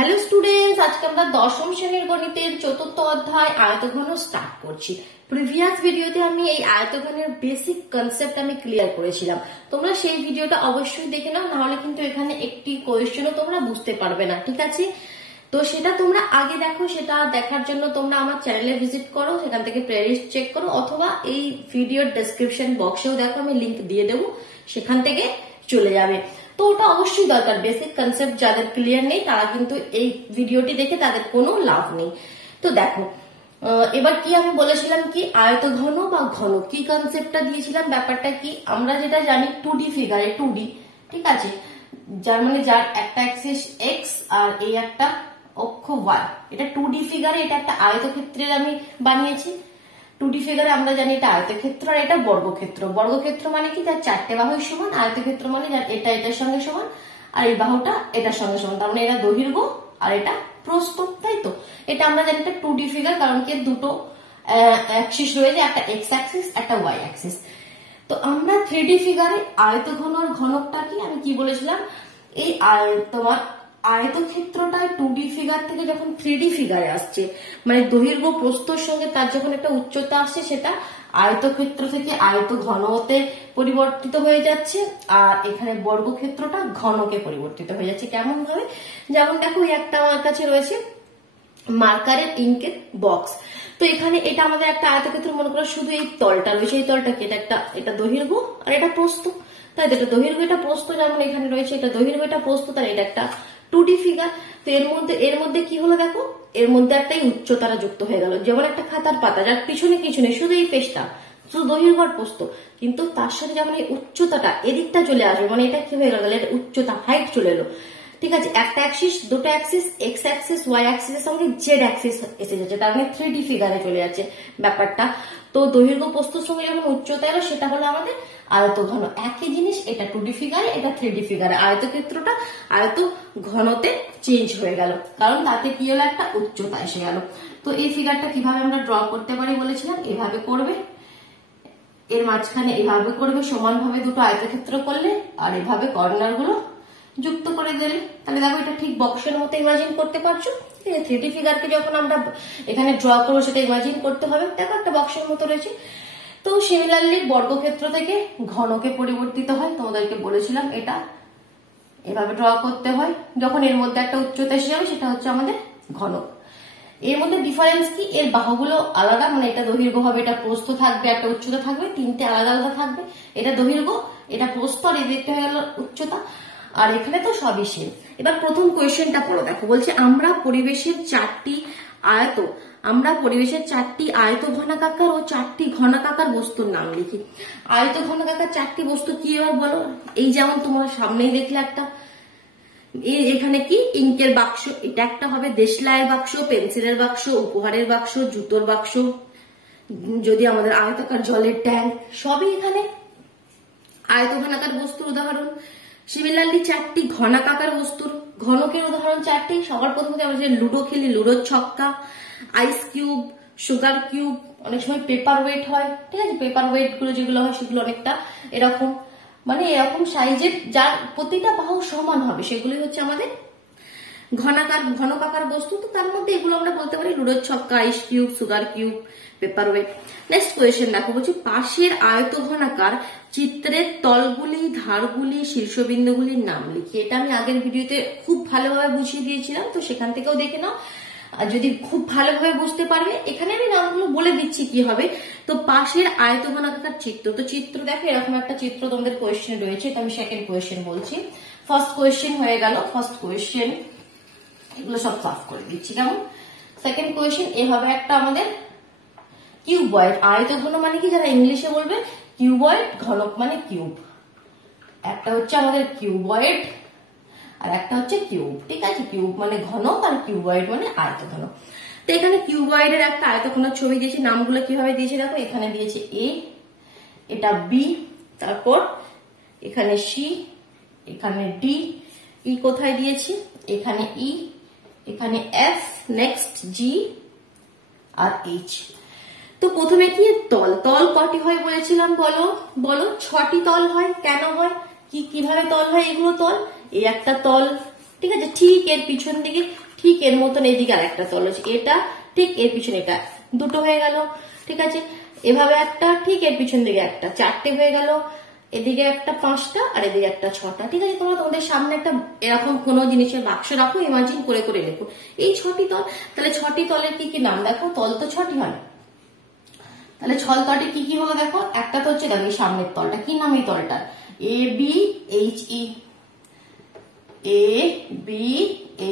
Hello students, আজকে আমরা দশম শ্রেণীর গণিতের চতুর্থ অধ্যায় আয়তঘন স্টার্ট করছি। প্রিভিয়াস ভিডিওতে আমি এই আয়তঘনের বেসিক কনসেপ্ট আমি ক্লিয়ার করেছিলাম। তোমরা সেই ভিডিওটা অবশ্যই দেখে নাও, নাহলে কিন্তু এখানে একটি কোয়েশ্চেনও তোমরা বুঝতে পারবে না, ঠিক আছে? তো সেটা তোমরা আগে দেখো, সেটা দেখার জন্য তোমরা আমার চ্যানেলে ভিজিট করো, সেখান থেকে প্লেলিস্ট চেক করো, অথবা এই ভিডিওর ডেসক্রিপশন বক্সেও দেখো, আমি লিংক দিয়ে দেবো, সেখান থেকে চলে যাবে। তো ওটা অবশ্যই দরকার। বেসিক কনসেপ্ট যাদের ক্লিয়ার নেই তারা কিন্তু এই ভিডিওটি দেখে তাদের কোনো লাভ নেই। তো দেখো, এবার কি আমি বলেছিলাম কি আয়তঘন বা ঘন কি কনসেপ্টটা দিয়েছিলাম, ব্যাপারটা কি আমরা যেটা জানি 2D ফিগারে 2D, ঠিক আছে, যার মানে যার একটা অ্যাক্সিস এক্স আর এই একটা অক্ষ ওয়াই, এটা 2D ফিগারে এটা একটা আয়তক্ষেত্রের আমি বানিয়েছি। 2D ফিগারে আমরা জানি এটা আয়তক্ষেত্র আর এটা বর্গক্ষেত্র। বর্গক্ষেত্র মানে কি, যার চারটে বাহুই সমান। আয়তক্ষেত্র মানে যার এটা এটার সঙ্গে সমান আর এই বাহুটা এটার সঙ্গে সমান, তার মানে এটা দৈর্ঘ্য আর এটা প্রস্থ, তাই তো? এটা আমরা জানি এটা 2D ফিগার, কারণ কি দুটো অ্যাক্সিস রয়েছে, একটা এক্স অ্যাক্সিস একটা ওয়াই অ্যাক্সিস। তো আমরা 3D ফিগারে আয়তঘন আর ঘনকটা কি আমি কি বলেছিলাম, এই তোমার আয়তক্ষেত্রটায় 2D ফিগার থেকে যখন 3D ফিগারে আসছে, মানে দৈর্ঘ্য প্রস্থর সঙ্গে তার যখন একটা উচ্চতা আসছে, সেটা আয়তক্ষেত্র থেকে আয়ত ঘনতে পরিবর্তিত হয়ে যাচ্ছে, আর এখানে বর্গক্ষেত্রটা ঘনকে পরিবর্তিত হয়ে যাচ্ছে। কেমন ভাবে? যেমন দেখো, একটা আমার কাছে রয়েছে মার্কারের ইঙ্কের বক্স। তো এখানে এটা আমাদের একটা আয়তক্ষেত্র, মনে করো শুধু এই তলটা রয়েছে, এই তলটা কি এটা দৈর্ঘ্য আর এটা প্রস্থ, তাই তো? এটা দৈর্ঘ্য এটা প্রস্থ, যেমন এখানে রয়েছে এটা দৈর্ঘ্য এটা প্রস্থ, তার এটা একটা 2D ফিগার। তো এর মধ্যে কি হলো দেখো, এর মধ্যে একটা উচ্চতারা যুক্ত হয়ে গেল, যেমন একটা খাতার পাতা যার পিছনে কিছু নেই, শুধু এই পেজটা, শুধু দৈর্ঘ্য আর প্রস্থ, কিন্তু তার সাথে যেমন এই উচ্চতাটা এদিকটা চলে আসবে, মানে এটা কি হয়ে গেল, এটা উচ্চতা হাইট চলে এলো, ঠিক আছে? একটা অ্যাক্সিস, দুটো অ্যাক্সিস, এক্স অ্যাক্সিস ওয়াই অ্যাক্সিসের সঙ্গে জেড অ্যাক্সিস এসে যাচ্ছে, তার মানে 3D ফিগারে চলে যাচ্ছে ব্যাপারটা। তো দৈর্ঘ্য প্রস্থর সঙ্গে যখন উচ্চতা এলো, সেটা হলো আমাদের আয়তঘন। একই জিনিস, এটা 2D ফিগারে এটা 3D ফিগারে, আয়তক্ষেত্রটা আয়ত ঘনতে চেঞ্জ হয়ে গেল, কারণ তাতে কি হলো, একটা উচ্চতা এসে গেল। তো এই ফিগারটা কিভাবে আমরা ড্র করতে পারি বলেছিলাম, এভাবে করবে, এর মাঝখানে এভাবে করবে, সমানভাবে দুটো আয়তক্ষেত্র করলে, আর এভাবে কর্নার গুলো যুক্ত করে দিলে, তাহলে দেখো এটা ঠিক বক্সের মতো ইমাজিন করতে পারছো। 3D ফিগারকে যখন আমরা এখানে ড্র করবো, সেটা ইমাজিন করতে হবে, দেখো একটা বক্সের মতো রয়েছে। তো সিমিলারলি বর্গক্ষেত্র থেকে ঘনকে পরিবর্তিত হয়, তোমাদেরকে বলেছিলাম এটা এভাবে ড্র করতে হয়। যখন এর মধ্যে একটা উচ্চতা এসে যাবে, সেটা হচ্ছে আমাদের ঘনক। এর মধ্যে ডিফারেন্স কি, এর বাহুগুলো আলাদা, মানে এটা দৈর্ঘ্য হবে, এটা প্রস্থ থাকবে, একটা উচ্চতা থাকবে, তিনটে আলাদা আলাদা থাকবে। এটা দৈর্ঘ্য, এটা প্রস্থ, আর এদিকটা হয়ে গেল উচ্চতা, আর এখানে তো সবই সেম। এবার প্রথম কোয়েশ্চেনটা পড়ো, দেখো বলছে আমরা পরিবেশের চারটি আয়ত ঘনাকার ও চারটি ঘনাকার বস্তুর নাম লিখি। আয়ত ঘনাকার চারটি বস্তু কি এবার বলো? এই যেমন তোমার সামনেই দেখলে একটা, এখানে কি ইঙ্কের বাক্স, এটা একটা হবে দেশলাইয়ের বাক্স, পেন্সিলের বাক্স, উপহারের বাক্স, জুতোর বাক্স, যদি আমাদের আয়তাকার জলের ট্যাঙ্ক, সবই এখানে আয়ত ঘনাকার বস্তুর উদাহরণ। সিমিলারলি চারটি ঘনাকার বস্তুর ঘনকের উদাহরণ চারটি। সবার প্রথমে আমরা যে লুডো খেলি, লুডোর ছক্কা, আইস কিউব, সুগার কিউব, অনেক সময় পেপার ওয়েট হয়, ঠিক আছে? পেপার ওয়েট গুলো যেগুলো হয়, সেগুলো অনেকটা এরকম, মানে এরকম সাইজের, যার প্রতিটা বাহু সমান হবে, সেগুলোই হচ্ছে আমাদের ঘনকাকার বস্তু। তো তার মধ্যে এগুলো আমরা বলতে পারি লুডোর ছক্কা, ice cube, sugar cube, paper weight. Next question দেখো, বলছি পাশের আয়ত ঘনাকার চিত্রের তলগুলি, ধারগুলি, শীর্ষবিন্দুগুলির নাম লিখি। এটা আমি আগের ভিডিওতে খুব ভালোভাবে বুঝিয়ে দিয়েছিলাম, তো সেখান থেকেও দেখে নাও। আর যদি খুব ভালোভাবে বুঝতে পারবে, এখানে আমি নামগুলো বলে দিচ্ছি কি হবে। তো পাশের আয়ত ঘনাকার চিত্র, তো চিত্র দেখো এরকম একটা চিত্র তোমাদের কোয়েশ্চেন রয়েছে, এটা আমি সেকেন্ড কোয়েশ্চেন বলছি। ফার্স্ট কোয়েশ্চেন হয়ে গেল, ফার্স্ট কোয়েশ্চেন এগুলো সব সলভ করে দিচ্ছি, কেমন? সেকেন্ড কোয়েশ্চেন এভাবে একটা আমাদের কিউবয়েড, আয়তঘন মানে কি যারা ইংলিশে বলবে কিউবয়েড, ঘনক মানে কিউব। একটা হচ্ছে আমাদের কিউবয়েড আর একটা হচ্ছে কিউব, ঠিক আছে? কিউব মানে ঘনক আর কিউবয়েড মানে আয়তঘন। তো এখানে কিউবয়েডের একটা আয়তঘনের ছবি দিয়েছি, নামগুলো কিভাবে দিয়েছি দেখো, এখানে দিয়েছে এ, এটা বি, তারপর এখানে সি, এখানে ডি, ই কোথায় দিয়েছি, এখানে ই, এখানে এফ, নেক্সট জি আর এইচ। তো প্রথমে কি তল কটি হয় বলেছিলাম, বলো 6টি তল হয়। কেন হয়, কিভাবে তল হয় এগুলো তল? এই একটা তল, ঠিক আছে, ঠিক এর পিছন দিকে ঠিক এর মতন এইদিকে আর একটা তল আছে, এটা ঠিক এর পিছনে এটা দুটো হয়ে গেল। ঠিক আছে, এভাবে একটা ঠিক এর পিছন দিকে একটা, চারটে হয়ে গেল, এদিকে একটা পাঁচটা আর এদিকে একটা ছটা। ঠিক আছে, তোমরা তোমাদের সামনে একটা এরকম কোনো জিনিসের বাক্স রাখো, ইমাজিন করে করে লেখো এই 6টি তল। তাহলে 6টি তলের কি কি নাম দেখো, তল তো 6টি হয়, তাহলে ছল তলটি কি কি হলো দেখো। একটা তো হচ্ছে দেখো এই সামনের তলটা, কি নাম এই তলটা, A B H E, A B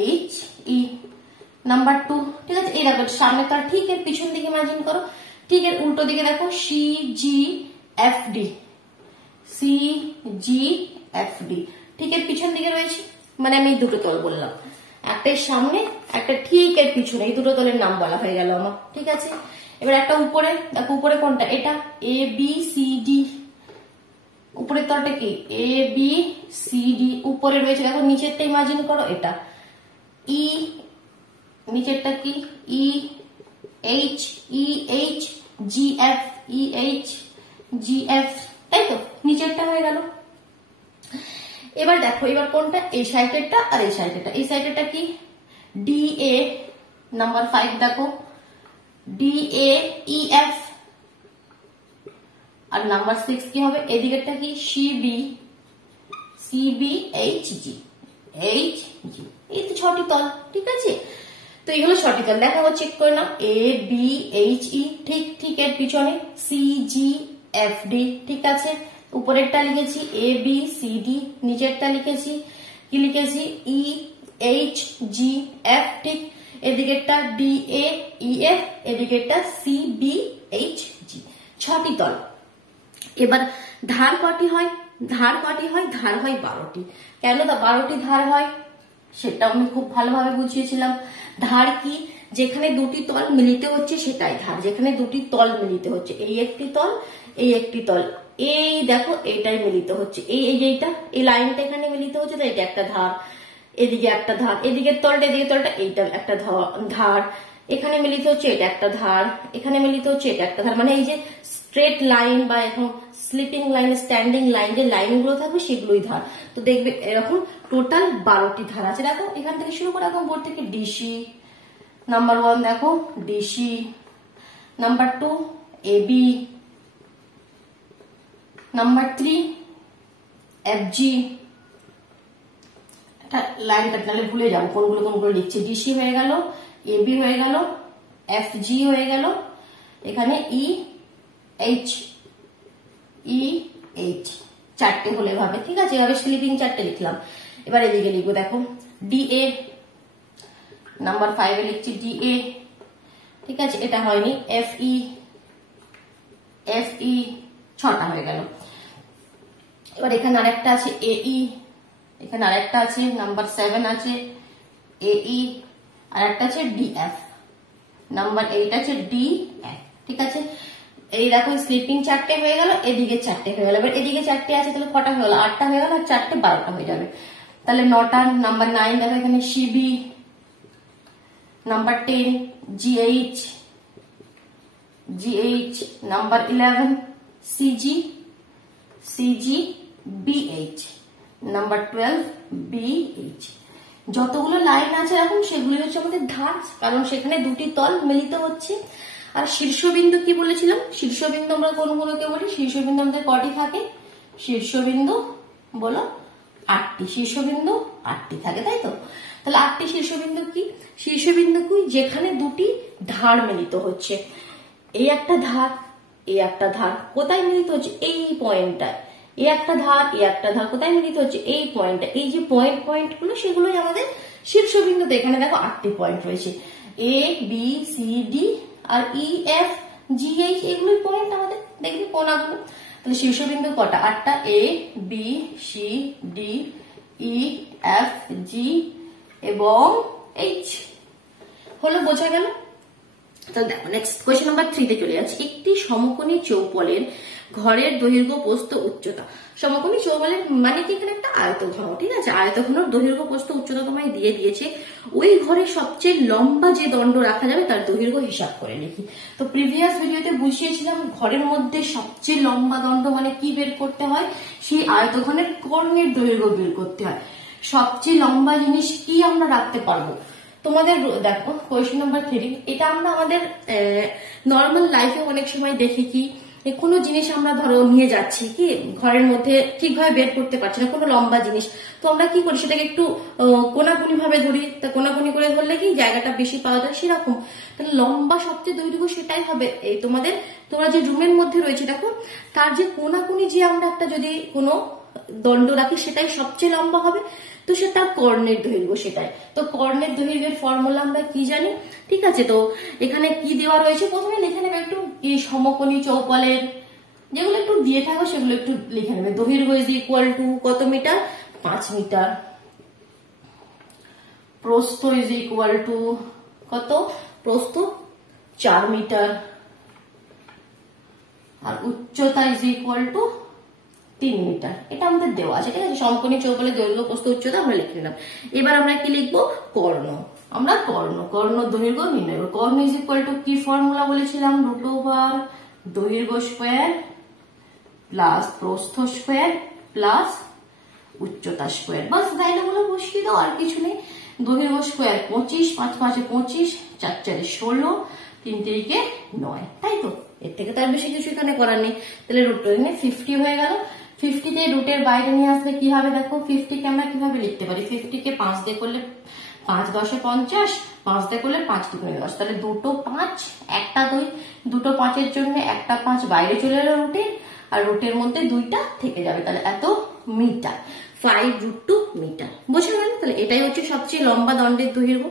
H E. Number 2, ঠিক আছে, এই দেখো সামনের তল ঠিক এর পিছন দিকে ইমাজিন করো, ঠিক এর উল্টো দিকে দেখো C G F D, C G F D ঠিক এর পিছন দিকে রয়েছে। মানে আমি এই দুটো তল বললাম, একটা সামনে একটা ঠিক এর পিছনে, এই দুটো তলের নাম বলা হয়ে গেল আমার। ঠিক আছে, এবার একটা উপরে দেখো, উপরে কোনটা, এটা এ বি সি ডি, উপরের তলটা কি এ বি সি ডি, উপরে রয়েছে দেখো, নিচেরটা ইমাজিন করো এটা ই, নিচেরটা কি E H, E H G F, E H G F, তাই তো, নিচেরটা হয়ে গেল। এবার দেখো এবার কোনটা, এই সাইডেরটা আর এই সাইডেরটা, এই সাইডেরটা কি ডি এ, নাম্বার 5 দেখো ডি এ ই এফ, আর নাম্বার 6 কি হবে, এদিকেরটা কি C B, C B H G, H G. এই তো 6টি তল। ঠিক আছে, তো এইগুলো 6টি তল, দেখা হচ্ছে চেক করে নাও, এ বি এইচ ই ঠিক ঠিক এর পিছনে সি জি এফ ডি। ঠিক আছে, উপরেরটা লিখেছি এ বি সি ডি, নিচেরটা লিখেছি কি লিখেছি ই এইচ জি এফ, ঠিক এদিকেরটা ডি এ ই এফ, এদিকেরটা সি বি এইচ জি। 6টি তল। এবার ধার কটি হয়, ধার কটি হয়, ধার হয় 12টি। কেন 12টি ধার হয় সেটা আমি খুব ভালোভাবে বুঝিয়েছিলাম। ধার কি, যেখানে দুটি তল মিলিত হচ্ছে সেটাই ধার, যেখানে দুটি তল মিলিত হচ্ছে, এই একটি তল এই একটি তল, এই দেখো এইটাই মিলিত হচ্ছে, এইটা এই লাইনটা এখানে মিলিত হচ্ছে, তাই এটা একটা ধার, এদিকে একটা ধার, এদিকের তলটা এদিকে তলটা এইটা একটা ধার, এখানে মিলিত হচ্ছে এটা একটা ধার, এখানে মিলিত হচ্ছে এটা একটা ধার। মানে এই যে স্ট্রেট লাইন বা এখন স্লিপিং লাইন, স্ট্যান্ডিং লাইন, যে লাইনগুলো থাকবে সেগুলোই ধার। তো দেখবে এরকম টোটাল 12টি ধার আছে। দেখো এখান থেকে শুরু করে এখন বোর্ড থেকে ডিসি, নাম্বার 1 দেখো DC, number 2 AB, number 3 FG, লাইনটা তাহলে ভুলে যাবো কোনগুলো কোনগুলো লিখছি, ডিসি হয়ে গেল, এবি হয়ে গেল, এফজি হয়ে গেল, এখানে ই এইচ, ই এইচ, 4টে হলে ভাবে। ঠিক আছে, এভাবে স্লিপিং 4টে লিখলাম। এবার এদিকে লিখবো দেখো ডিএ, নাম্বার 5 এ লিখছি ডিএ। ঠিক আছে, এটা হয়নি, এফই, এফই 6টা হয়ে গেল। এবার এখানে আরেকটা আছে এই, এখানে আরেকটা আছে নাম্বার 7 আছে এই, আর একটা আছে ডিএফ, নাম্বার 8 আছে ডিএফ। ঠিক আছে, এই দেখো স্লিপিং 4টে হয়ে গেল, এদিকে 4টে হয়ে গেল। এবার এদিকে 4টে আছে, তাহলে কটা হয়ে গেল, 8টা হয়ে গেল, আর 4টে 12টা হয়ে যাবে, তাহলে 9টা। নাম্বার 9 দেখো এখানে CB, number 10 GH, GH, number 11 CG, CG BH, number 12 BH. যতগুলো লাইন আছে এখন সেগুলি হচ্ছে আমাদের ধার, কারণ সেখানে দুটি তল মিলিত হচ্ছে। আর শীর্ষবিন্দু কি বলেছিলাম, শীর্ষবিন্দু আমরা কোনগুলোকে বলি, শীর্ষবিন্দু আমাদের কটি থাকে, শীর্ষবিন্দু বলো 8টি, শীর্ষবিন্দু 8টি থাকে, তাই তো। তাহলে 8টি শীর্ষবিন্দু কি, শীর্ষবিন্দু কি, যেখানে দুটি ধার মিলিত হচ্ছে, এই একটা ধার এই একটা ধার, কোথায় মিলিত হচ্ছে, এই পয়েন্টটায়, এই একটা ধার এই একটা ধার, কোথায় মিলিত হচ্ছে, এই পয়েন্টটা। এই যে পয়েন্ট গুলো সেগুলোই আমাদের শীর্ষবিন্দুতে। এখানে দেখো 8টি পয়েন্ট রয়েছে, এ বি সি ডি আর ই এফ জি এইচ, এগুলোই পয়েন্ট আমাদের, দেখবি কোনাগুলো। তাহলে শীর্ষবিন্দু কটা, 8টা, A B C D E F G এবং এইচ। হলো, বোঝা গেল। তো দেখো নেক্সট কোয়েশ্চেন নাম্বার 3 তে চলে যাচ্ছে। একটি সমকোণী চৌপলের ঘরের দৈর্ঘ্য প্রস্থ উচ্চতা। সমকোণী চৌপলের মানে কি, এখানে একটা আয়তঘন, ঠিক আছে, আয়তঘনের দৈর্ঘ্য প্রস্থ উচ্চতা তোমায় দিয়ে দিয়েছে, ওই ঘরে সবচেয়ে লম্বা যে দণ্ড রাখা যাবে তার দৈর্ঘ্য হিসাব করে লিখি। তো প্রিভিয়াস ভিডিওতে বুঝিয়েছিলাম ঘরের মধ্যে সবচেয়ে লম্বা দণ্ড মানে কি বের করতে হয়, সেই আয়তঘনের কর্ণের দৈর্ঘ্য বের করতে হয়। সবচেয়ে লম্বা জিনিস কি আমরা রাখতে পারবো? তোমাদের দেখো কোয়েশ্চেন নাম্বার 3, এটা আমরা আমাদের নর্মাল লাইফে অনেক সময় দেখি কি কোনো জিনিস আমরা ধরো নিয়ে যাচ্ছি কি ঘরের মধ্যে ঠিকভাবে বের করতে পারছি না, কোনো লম্বা জিনিস, তো আমরা কি করি সেটাকে একটু কোনাকুনি ভাবে ধরি, তা কোনাকুনি করে ধরলে কি জায়গাটা বেশি পাওয়া যায়, সেরকম তাহলে লম্বা সবচেয়ে দৈর্ঘ্য সেটাই হবে এই তোমরা যে রুমের মধ্যে রয়েছে দেখো তার যে কোনাকুনি যে আমরা একটা যদি কোনো দণ্ড রাখি সেটাই সবচেয়ে লম্বা হবে, তো সে তার কর্ণের দৈর্ঘ্য সেটাই। তো কর্ণের দৈর্ঘ্যের ফর্মুলা আমরা কি জানি, ঠিক আছে। তো এখানে কি দেওয়া রয়েছে প্রথমে লিখে নেবে একটু কি সমকোণী চৌপলের যেগুলো একটু দিয়ে থাকো সেগুলো একটু লিখে নেবে। দৈর্ঘ্য ইজ ইকুয়াল টু কত মিটার, 5 মিটার। প্রস্থ ইজ ইকুয়াল টু কত, প্রস্থ 4 মিটার। আর উচ্চতা ইজ ইকুয়াল টু 3 মিটার। এটা আমাদের দেওয়া আছে, ঠিক আছে। সমকোণী চৌপলের দৈর্ঘ্য প্রস্থ উচ্চতা আমরা লিখে নিলাম। এবার আমরা কি লিখবো, কর্ণ। আমরা কর্ণ দৈর্ঘ্য নির্ণয় করব। কর্ণ ইজ ইকুয়াল টু কি ফর্মুলা বলেছিলাম, √ দৈর্ঘ্য স্কোয়ার প্লাস প্রস্থ স্কোয়ার প্লাস উচ্চতা স্কোয়ার। বাস ডায়লগুলো বসিয়ে দাও, আর কিছু নেই। দৈর্ঘ্য স্কোয়ার 25, 5 5 25, 4 4 16, 3 3 9, তাই তো। এর থেকে তার বেশি কিছু এখানে করার নেই। তাহলে রুট 50 হয়ে গেল। 50 কে রুটের বাইরে নিয়ে আসলে কি হবে দেখো, 50 কে আমরা কিভাবে লিখতে পারি, 50 কে 5 দিয়ে করলে 5 10 50, 5 দিয়ে করলে 5 2 10, তাহলে দুটো 5 একটা 2, দুটো 5 এর জন্য একটা 5 বাইরে চলে এলো রুটে, আর রুটের মধ্যে 2টা থেকে যাবে, তাহলে এত মিটার, 5√2 মিটার। বুঝে গেল? তাহলে এটাই হচ্ছে সবচেয়ে লম্বা দণ্ডের দৈর্ঘ্য।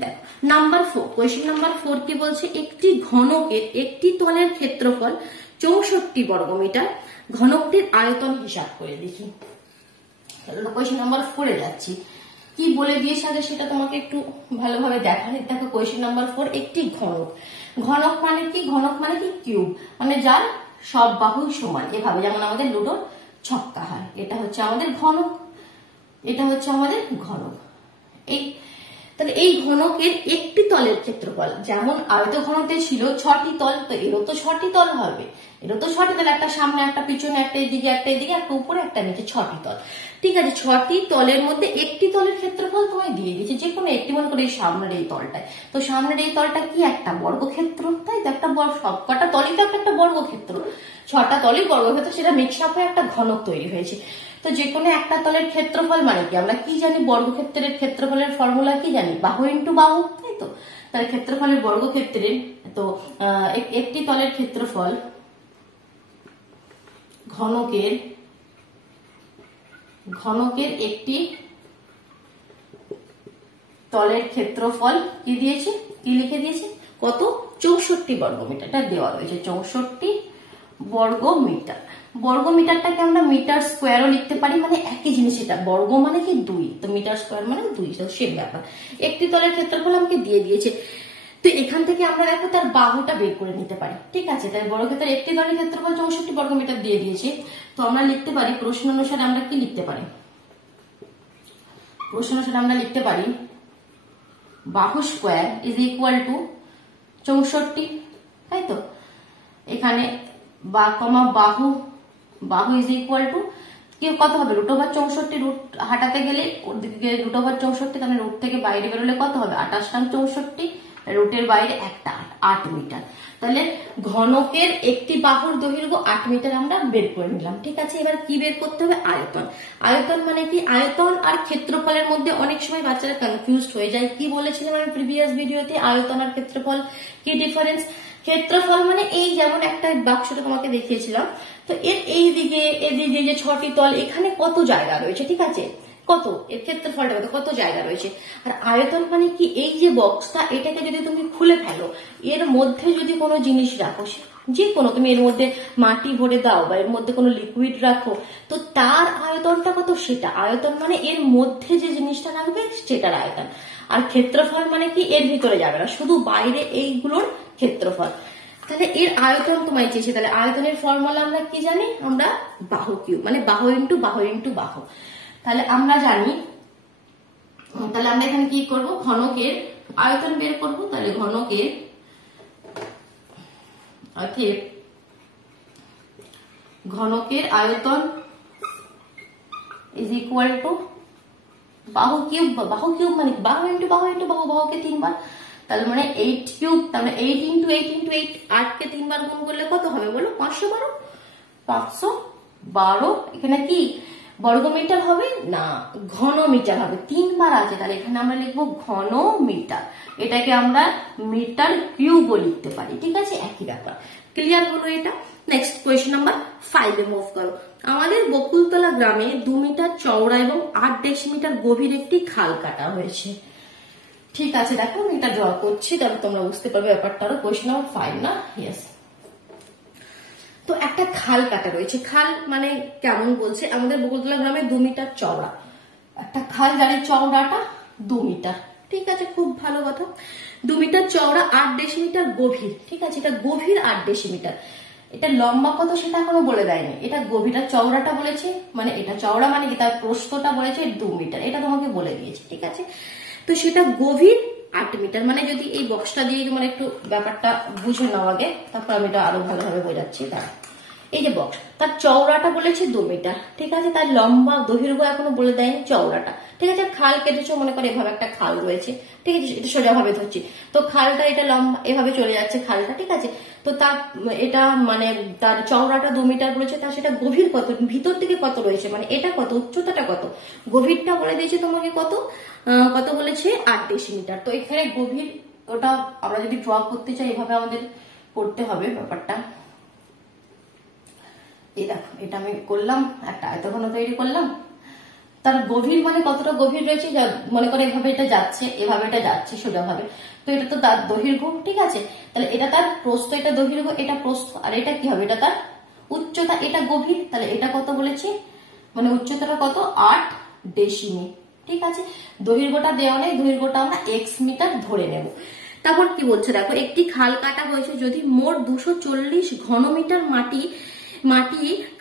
দেখো নাম্বার 4, কোয়েশ্চেন নাম্বার 4 কি বলছে, একটি ঘনকের একটি তলের ক্ষেত্রফল 64 বর্গমিটার, ঘনকটির আয়তন হিসাব করে দেখি। তাহলে কোয়েশ্চেন নাম্বার 4 এ যাচ্ছি। কি বলে দিয়েছে আগে সেটা তোমাকে একটু ভালোভাবে দেখা। দেখো কোয়েশ্চেন নাম্বার 4, একটি ঘনক। ঘনক মানে কি, ঘনক মানে কি কিউব, মানে যার সব বাহু সমান, এভাবে যেমন আমাদের লুডো ছক্কা হয়। এটা হচ্ছে আমাদের ঘনক, এটা হচ্ছে আমাদের ঘনক। তাহলে এই ঘনকের একটি তলের ক্ষেত্রফল, যেমন আয়তঘনতে ছিল 6টি তল, তো এরও তো 6টি তল হবে, এরও তো 6টি তল, একটা সামনে একটা পিছনে একটা এদিকে একটা এদিকে একটা উপরে একটা নিচে, 6টি তল। ঠিক আছে, 6টি তলের মধ্যে একটি তলের ক্ষেত্রফল তোমায় দিয়ে দিয়েছে, যে কোনো একটি, মনে করে এই সামনের এই তলটায়, তো সামনের এই তলটা কি একটা বর্গক্ষেত্র, তাই তো, একটা সবকটা তলই তো একটা বর্গক্ষেত্র, 6টা তলই বর্গক্ষেত্র, সেটা মিক্স আপ হয়ে একটা ঘনক তৈরি হয়েছে। তো যে কোনো একটা তলের ক্ষেত্রফল মানে কি, আমরা কি জানি, বর্গক্ষেত্রের ক্ষেত্রফলের ফর্মুলা কি জানি, বাহু ইন্টু বাহু, তাই তো। তাহলে ক্ষেত্রফলের বর্গক্ষেত্রের, তো একটি তলের ক্ষেত্রফল ঘনকের একটি তলের ক্ষেত্রফল কি দিয়েছে, কি লিখে দিয়েছে, কত, 64 বর্গমিটার। এটা দেওয়া রয়েছে 64 বর্গমিটার। বর্গমিটারটাকে আমরা মিটার স্কোয়ারও লিখতে পারি, মানে একই জিনিস, এটা বর্গ মানে কি 2, তো মিটার স্কোয়ার মানে 2, সেম ব্যাপার। একটি তলের ক্ষেত্রফল আমাকে দিয়ে দিয়েছে, তো এখান থেকে আমরা দেখো তার বাহুটা বের করে নিতে পারি, ঠিক আছে। তাই বর্গক্ষেত্রের একটি তলের ক্ষেত্রফল 64 বর্গমিটার দিয়ে দিয়েছে, তো আমরা লিখতে পারি প্রশ্ন অনুসারে, আমরা কি লিখতে পারি, প্রশ্ন অনুসারে আমরা লিখতে পারি বাহু স্কোয়ার ইজ ইকুয়াল টু 64, তাই তো। এখানে বাহু ইজ ইকুয়াল টু কি কত হবে, √64, রুট হাঁটাতে গেলে ওর দিকে √64, তাহলে রুট থেকে বাইরে বেরোলে কত হবে, 28 টাং 64, রুটের বাইরে একটা 8 মিটার। তাহলে ঘনকের একটি বাহুর দৈর্ঘ্য 8 মিটার আমরা বের করে নিলাম, ঠিক আছে। এবার কি বের করতে হবে, আয়তন। আয়তন মানে কি, আয়তন আর ক্ষেত্রফলের মধ্যে অনেক সময় বাচ্চারা কনফিউজড হয়ে যায়। কি বলেছিলাম আমি প্রিভিয়াস ভিডিওতে, আয়তন আর ক্ষেত্রফল কি ডিফারেন্স। ক্ষেত্রফল মানে এই যেমন একটা বাক্সটা তোমাকে দেখিয়েছিলাম, তো এর এই দিকে এদিকে যে 6টি তল, এখানে কত জায়গা রয়েছে, ঠিক আছে, কত এর ক্ষেত্রফলটা কত জায়গা রয়েছে। আর আয়তন মানে কি, এই যে বক্সটা, এটাকে যদি তুমি খুলে ফেলো, এর মধ্যে যদি কোনো জিনিস রাখো, যে কোনো তুমি এর মধ্যে মাটি ভরে দাও বা এর মধ্যে কোনো লিকুইড রাখো, তো তার আয়তনটা কত, সেটা আয়তন, মানে এর মধ্যে যে জিনিসটা রাখবে সেটার আয়তন। আর ক্ষেত্রফল মানে কি, এর ভিতরে যাবে না, শুধু বাইরে এইগুলোর ক্ষেত্রফল। তাহলে এর আয়তন তোমায় চেয়েছে, তাহলে আয়তনের ফর্মুলা আমরা কি জানি, আমরা বাহু কিউব, মানে বাহু ইন্টু বাহু ইন্টু বাহু। তাহলে আমরা জানি, তাহলে আমরা এখানে কি করব, ঘনকের আয়তন বের করব। তাহলে ঘনকের আয়তন ইজ ইকুয়াল টু বাহু কিউব মানে বাহু ইন্টু বাহু ইন্টু বাহু, বাহুকে 3 বার, তাহলে মানে 8 কিউব, তাহলে 8 ইন্টু 8 ইন্টু 8, 8 কে 3 বার গুণ করলে কত হবে বলো? 512। 512 এখানে কি বর্গমিটার হবে না, ঘনমিটার হবে, 3 বার আছে, তাহলে এখানে আমরা লিখবো ঘনমিটার। এটাকে আমরা মিটার কিউবও লিখতে পারি, ঠিক আছে, একই ব্যাপার। ক্লিয়ার হলো এটা? নেক্সট কোয়েশ্চেন নাম্বার 5 এ মুভ করো। আমাদের বকুলতলা গ্রামে 2 মিটার চওড়া এবং 8 ডেসিমিটার গভীর একটি খাল কাটা হয়েছে। ঠিক আছে, দেখো আমি এটা ড্র করছি, তবে তোমরা বুঝতে পারবে ব্যাপারটা। আরো কোয়েশ্চেন নাম্বার 5 না? ইয়েস। তো একটা খাল কাটা রয়েছে, খাল মানে কেমন বলছে, আমাদের বকুলতলা গ্রামে 2 মিটার চওড়া একটা খাল, যার চওড়াটা 2 মিটার, ঠিক আছে, খুব ভালো কথা। 2 মিটার চওড়া, 8 ডেসিমিটার গভীর, ঠিক আছে, এটা গভীর 8 ডেসিমিটার। এটা লম্বা কত সেটা এখনো বলে দেয়নি, এটা গভীরটা চওড়াটা বলেছে, মানে এটা চওড়া মানে কি, তার প্রস্থটা বলেছে 2 মিটার, এটা তোমাকে বলে দিয়েছে, ঠিক আছে। তো সেটা গভীর 8 মিটার, মানে যদি এই বক্সটা দিয়ে তোমার একটু ব্যাপারটা বুঝে নাও আগে, তারপর আমি এটা আরো ভালোভাবে বোঝাচ্ছি। তার এই যে বক্স, তার চওড়াটা বলেছে 2 মিটার, ঠিক আছে, তার লম্বা দৈর্ঘ্য এখনো বলে দেয়নি, চওড়াটা, ঠিক আছে। খাল কেটেছো, মনে করে এভাবে একটা খাল রয়েছে, ঠিক আছে, এটা সোজা ভাবে ধরছি, তো খালটা এটা লম্বা এভাবে চলে যাচ্ছে খালটা, ঠিক আছে। তো তার এটা মানে তার চওড়াটা 2 মিটার বলেছে, তার সেটা গভীর কত, ভিতর থেকে কত রয়েছে, মানে এটা কত, উচ্চতাটা কত, গভীরটা বলে দিয়েছে তোমাকে কত, কত বলেছে 8 ডেসিমিটার। তো এখানে গভীর ওটা আমরা যদি ড্র করতে চাই, এভাবে আমাদের করতে হবে ব্যাপারটা। এই দেখো, এটা আমি করলাম, একটা আয়তঘন তৈরি করলাম, তার গভীর মানে কতটা গভীর রয়েছে, মনে করে এভাবে এটা যাচ্ছে, এভাবে এটা যাচ্ছে সোজা ভাবে, তো এটা তো তার দৈর্ঘ্য, ঠিক আছে। তাহলে এটা তার প্রস্থ, এটা দৈর্ঘ্য, এটা প্রস্থ, আর এটা কি হবে, এটা তার উচ্চতা, এটা গভীর, তাহলে এটা কত বলেছে, মানে উচ্চতাটা কত, 8 ডেসিমি, ঠিক আছে। দৈর্ঘ্যটা দেওয়া নেই, দৈর্ঘ্যটা আমরা x মিটার ধরে নেব। তারপর কি বলছে দেখো, একটি খাল কাটা হয়েছে, যদি মোট 240 ঘনমিটার মাটি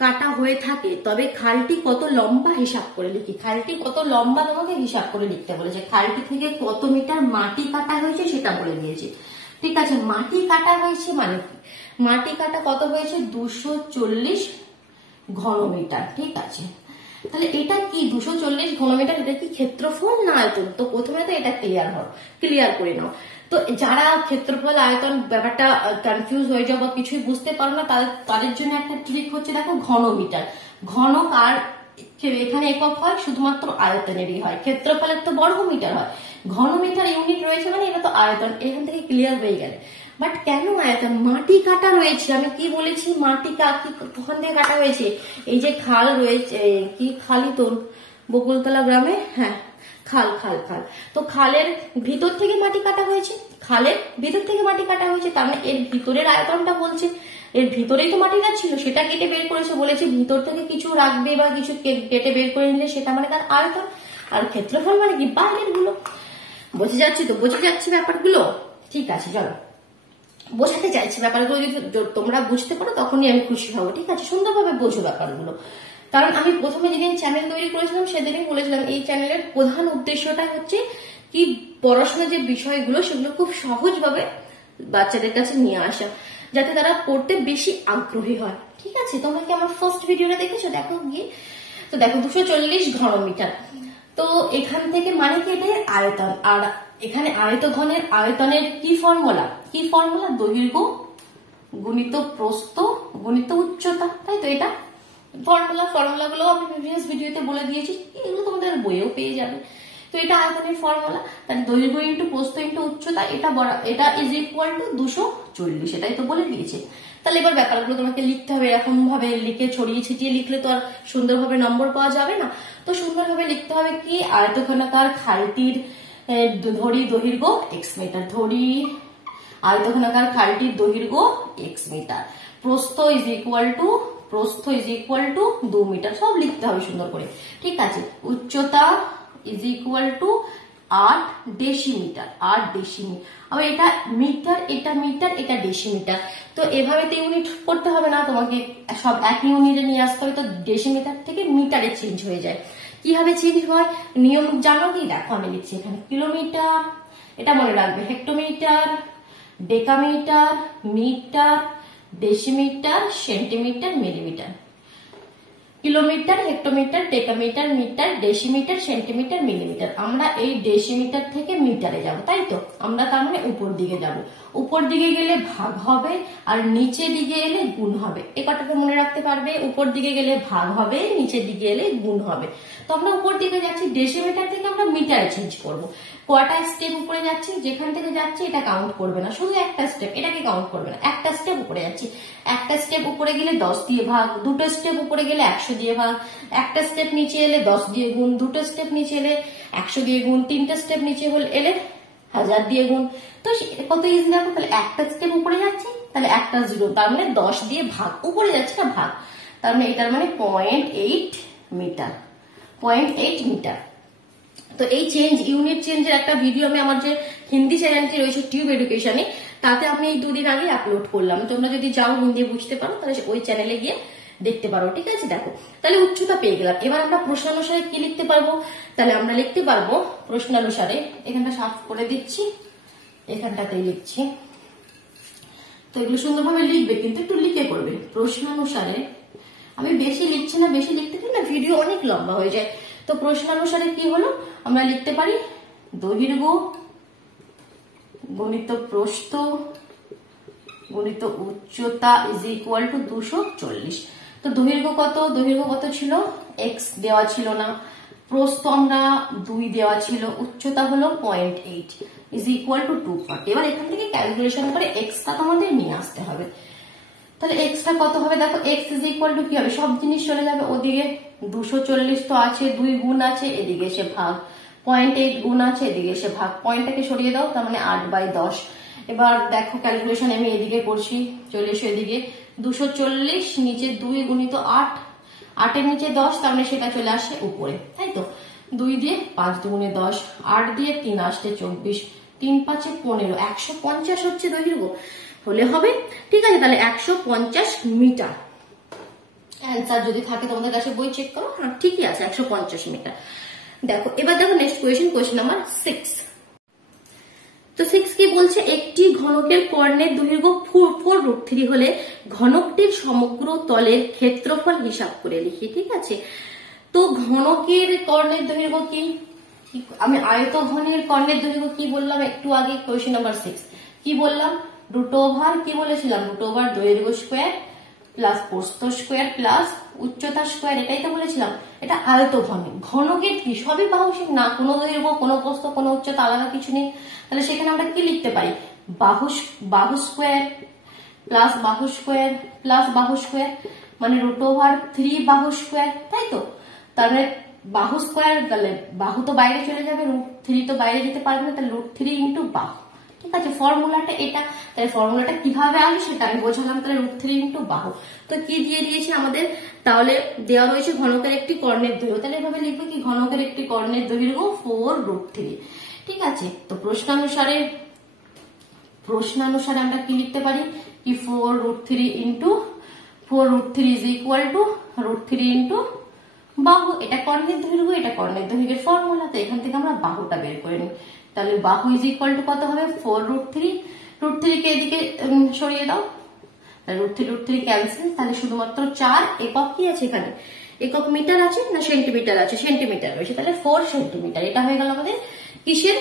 কাটা হয়ে থাকে, তবে খালটি কত লম্বা হিসাব করে লিখি। খালটি কত লম্বা তোমাকে হিসাব করে লিখতে বলেছে, খালটি থেকে কত মিটার মাটি কাটা হয়েছে সেটা বলে দিয়েছে, ঠিক আছে। মাটি কাটা হয়েছে মানে মাটি কাটা কত হয়েছে, 240 ঘনমিটার, ঠিক আছে। তাহলে এটা কি 240 ঘনমিটার, এটা কি ক্ষেত্রফল না আয়তন? তো প্রথমে তো এটা ক্লিয়ার করে নাও। তো যারা ক্ষেত্রফল আয়তন ব্যাপারটা কনফিউজ হয়ে যাও বা কিছুই বুঝতে পারো না, তাদের জন্য একটা ট্রিক হচ্ছে, দেখো ঘনমিটার, ঘন কার এখানে একক হয়, শুধুমাত্র আয়তনেরই হয়, ক্ষেত্রফলের তো বর্গমিটার হয়, ঘনমিটার ইউনিট রয়েছে মানে এটা তো আয়তন, এখান থেকে ক্লিয়ার হয়ে গেলে। বাট কেন আয়তন, মাটি কাটা রয়েছে, আমি কি বলেছি, মাটি কখন থেকে কাটা হয়েছে, এই যে খাল রয়েছে, কি খালি তোর বকুলতলা গ্রামে, হ্যাঁ খাল, তো খালের ভিতর থেকে মাটি কাটা হয়েছে, খালের ভিতর থেকে মাটি কাটা হয়েছে, তার মানে এর ভিতরের আয়তনটা বলছে, এর ভিতরেই তো মাটিটা ছিল, সেটা কেটে বের করেছে, বলেছে ভিতর থেকে কিছু রাখবে বা কিছু কেটে বের করে নিলে সেটা মানে তার আয়তন। আর ক্ষেত্রফল মানে কি, বাইরের গুলো। বোঝা যাচ্ছে তো, বোঝা যাচ্ছে ব্যাপারগুলো, ঠিক আছে। চলো, বোঝাতে চাইছি ব্যাপারগুলো, যদি তোমরা বুঝতে পারো তখনই আমি খুশি হবো, ঠিক আছে, সুন্দরভাবে বোঝো ব্যাপারগুলো। কারণ আমি প্রথমে যেদিন চ্যানেল তৈরি করেছিলাম সেদিনই বলেছিলাম, এই চ্যানেলের প্রধান উদ্দেশ্যটা হচ্ছে কি, পড়াশোনার যে বিষয়গুলো সেগুলো খুব সহজভাবে বাচ্চাদের কাছে নিয়ে আসা, যাতে তারা পড়তে বেশি আগ্রহী হয়, ঠিক আছে। তোমরা কি আমার ফার্স্ট ভিডিওটা দেখেছো? দেখো গিয়ে, তো দেখো 240 ঘনমিটার, তো এখান থেকে মানে কি, এটা আয়তন, আর এখানে আয়তনের কি ফর্মুলা, দৈর্ঘ্য গুণিত প্রস্থ গুণিত উচ্চতা, তাই তো। এটা ফর্মুলাগুলো আমি প্রিভিয়াস ভিডিওতে বলে দিয়েছি, এগুলো তোমাদের বইয়েও পেয়ে যাবে। তো এটা আয়তনের ফর্মুলা, তাহলে দৈর্ঘ্য ইন্টু প্রস্থ ইন্টু উচ্চতা, এটা ইজ ইকুয়াল টু 240, এটাই তো বলে দিয়েছে। তাহলে এবার ব্যাপারগুলো তোমাকে লিখতে হবে, এরকম ভাবে লিখে ছড়িয়ে ছিটিয়ে লিখলে তো আর সুন্দরভাবে নম্বর পাওয়া যাবে না। তো সুন্দরভাবে লিখতে হবে কি, আয়তঘনাকার খালটির ধরি দৈর্ঘ্য x মিটার, ধরি আয়তঘনাকার খালটির দৈর্ঘ্য x মিটার, প্রস্থ ইজ ইকুয়াল টু 2 মিটার, সব লিখতে হবে সুন্দর করে, ঠিক আছে। উচ্চতা ইজ ইকুয়াল টু 8 ডেসিমিটার, আবার এটা মিটার, এটা ডেসিমিটার। তো এভাবে তো ইউনিট করতে হবে না তোমাকে, সব একই ইউনিটে নিয়ে আসতে হবে, তো ডেসিমিটার থেকে মিটারে চেঞ্জ হয়ে যায়। কিভাবে চেঞ্জ হয় নিয়ম জানো কি, দেখো আমি লিখছি এখানে, কিলোমিটার, এটা মনে রাখবে, hectometre, decametre, metre, decimetre, centimetre, millimetre, kilometre, hectometre, decametre, metre, decimetre, centimetre, millimetre. আমরা এই ডেসিমিটার থেকে মিটারে যাব, তাই তো? আমরা তার মানে উপর দিকে যাব। উপর দিকে গেলে ভাগ হবে আর নিচে দিকে এলে গুণ হবে। এ কথাটা মনে রাখতে পারবে, উপর দিকে গেলে ভাগ হবে, নিচের দিকে এলে গুণ হবে। তো আমরা উপর দিকে যাচ্ছি, ডেসিমিটার থেকে আমরা মিটারে চেঞ্জ করব। কয়টা স্টেপ উপরে যাচ্ছি, যেখান থেকে যাচ্ছি এটা কাউন্ট করবে না, শুধু একটা স্টেপ, এটাকে কাউন্ট করবে না। একটা স্টেপ উপরে যাচ্ছি, একটা স্টেপ উপরে গেলে 10 দিয়ে ভাগ, দুটো স্টেপ উপরে গেলে 100 দিয়ে ভাগ, একটা স্টেপ নিচে এলে 10 দিয়ে গুণ, দুটো স্টেপ নিচে এলে 100 দিয়ে গুণ, তিনটা স্টেপ নিচে এলে 1000 দিয়ে গুণ। তো কত ইজি দেখো, তাহলে একটা স্টেপ উপরে যাচ্ছি, তাহলে একটা 0, তার মানে 10 দিয়ে ভাগ, উপরে যাচ্ছে না ভাগ, তার মানে এটার মানে 0.8 মিটার, 0.8 মিটার। তো এই চেঞ্জ, ইউনিট চেঞ্জের একটা ভিডিও আমি আমার যে হিন্দি চ্যানেলটি রয়েছে টিউব এডুকেশনে, তাতে আমি এই 2 দিন আগে আপলোড করলাম। তোমরা যদি যাও হিন্দি বুঝতে পারো তাহলে ওই চ্যানেলে গিয়ে দেখতে পারো, ঠিক আছে? দেখো, তাহলে উচ্চতা পেয়ে গেলাম। এবার আমরা প্রশ্নানুসারে কি লিখতে পারবো? তাহলে আমরা লিখতে পারবো প্রশ্নানুসারে, এখানটা সাফ করে দিচ্ছি, এখানটাতেই লিখছি। তো এগুলো সুন্দরভাবে লিখবে, কিন্তু একটু লিখে করবে। প্রশ্নানুসারে, আমি বেশি লিখছি না, বেশি লিখতে গেলে না ভিডিও অনেক লম্বা হয়ে যায়। তো প্রশ্নানুসারে কি হলো, আমরা লিখতে পারি দৈর্ঘ্য গণিত প্রস্থ গণিত উচ্চতা ইজ ইকুয়াল টু 240। তো দৈর্ঘ্য কত, দৈর্ঘ্য কত ছিল? x দেওয়া ছিল না, প্রস্থ আমরা 2 দেওয়া ছিল, উচ্চতা হলো 0.8 ইজ ইকুয়াল টু 240। এবার এখান থেকে ক্যালকুলেশন করে এক্সটা তোমাদের নিয়ে আসতে হবে। তাহলে এক্সটা কত হবে? দেখো, এক্স ইজ ইকুয়াল টু কি হবে, সব জিনিস চলে যাবে ওদিকে, 240 তো আছে, 2 গুণ আছে, এদিকে এসে ভাগ, 0.8 গুণ আছে, এদিকে এসে ভাগ, পয়েন্টটাকে সরিয়ে দাও, তার মানে 8/10। এবার দেখো ক্যালকুলেশন আমি এদিকে করছি, চলে এসো এদিকে, 240 নিচে 2 গুণিত 8, 8 এর নিচে 10, তার মানে সেটা চলে আসে উপরে, তাই তো? 2 দিয়ে 5 দুগুণে 10, 8 দিয়ে 3 আসছে 24, 3 5 15, 150 হচ্ছে দৈর্ঘ্য, হলে হবে, ঠিক আছে? তাহলে 150 মিটার অ্যান্সার যদি থাকে তোমাদের কাছে, বই চেক করো, হ্যাঁ ঠিকই আছে, 150 মিটার। দেখো, এবার দেখো নেক্সট কোয়েশ্চেন, কোয়েশ্চেন নাম্বার 6। তো 6 কি বলছে, একটি ঘনকের কর্ণের দৈর্ঘ্য 4√3 হলে ঘনকটির সমগ্র তলের ক্ষেত্রফল হিসাব করে লিখি, ঠিক আছে? তো ঘনকের কর্ণের দৈর্ঘ্য কি, আমি আয়তঘনের কর্ণের দৈর্ঘ্য কি বললাম একটু আগে, কোয়েশ্চেন নাম্বার 6 কি বললাম, √, কি বলেছিলাম, √, দৈর্ঘ্য স্কোয়ার প্লাস প্রস্থ স্কোয়ার প্লাস উচ্চতা স্কোয়ার, এটাই তো বলেছিলাম। এটা আয়তঘন। ঘনকের কি, সবই বাহুসীম, না কোনো দৈর্ঘ্য, কোনো প্রস্থ, কোনো উচ্চতা, আলাদা কিছু নেই। তাহলে সেখানে আমরা কি লিখতে পারি, বাহু স্কোয়ার প্লাস বাহু স্কোয়ার প্লাস বাহু স্কোয়ার, মানে √3 বাহু স্কোয়ার, তাই তো? তাহলে বাহু স্কোয়ার, তাহলে বাহু তো বাইরে চলে যাবে, √3 তো বাইরে যেতে পারবে না, তাহলে √3 ইন্টু বাহু, ঠিক আছে? ফর্মুলাটা এটা। তাহলে ফর্মুলাটা কিভাবে আসবে সেটা আমি বোঝালাম। তাহলে √3 ইন্টু বাহু, তো কি দিয়ে দিয়েছে আমাদের, তাহলে দেওয়া রয়েছে ঘনকের একটি কর্ণের দৈর্ঘ্য, তাহলে এভাবে লিখবো কি, ঘনকের একটি কর্ণের দৈর্ঘ্য 4√3, ঠিক আছে? তো প্রশ্নানুসারে আমরা কি লিখতে পারি, কি 4√3 into 4√3 is equal to √3 into বাহু, এটা কর্ণের দৈর্ঘ্য, এটা কর্ণের দৈর্ঘ্যের ফর্মুলা। তো এখান থেকে আমরা বাহুটা বের করে নিই। তাহলে বাহু ইজ ইকুয়াল টু কত হবে, 4√3, √3 কে এদিকে সরিয়ে দাও, √3 ক্যান্সেল, তাহলে শুধুমাত্র 4 একক কি আছে এখানে, একক মিটার আছে না সেন্টিমিটার আছে, সেন্টিমিটার রয়েছে, তাহলে 4 সেন্টিমিটার। এটা হয়ে গেল আমাদের কিসের,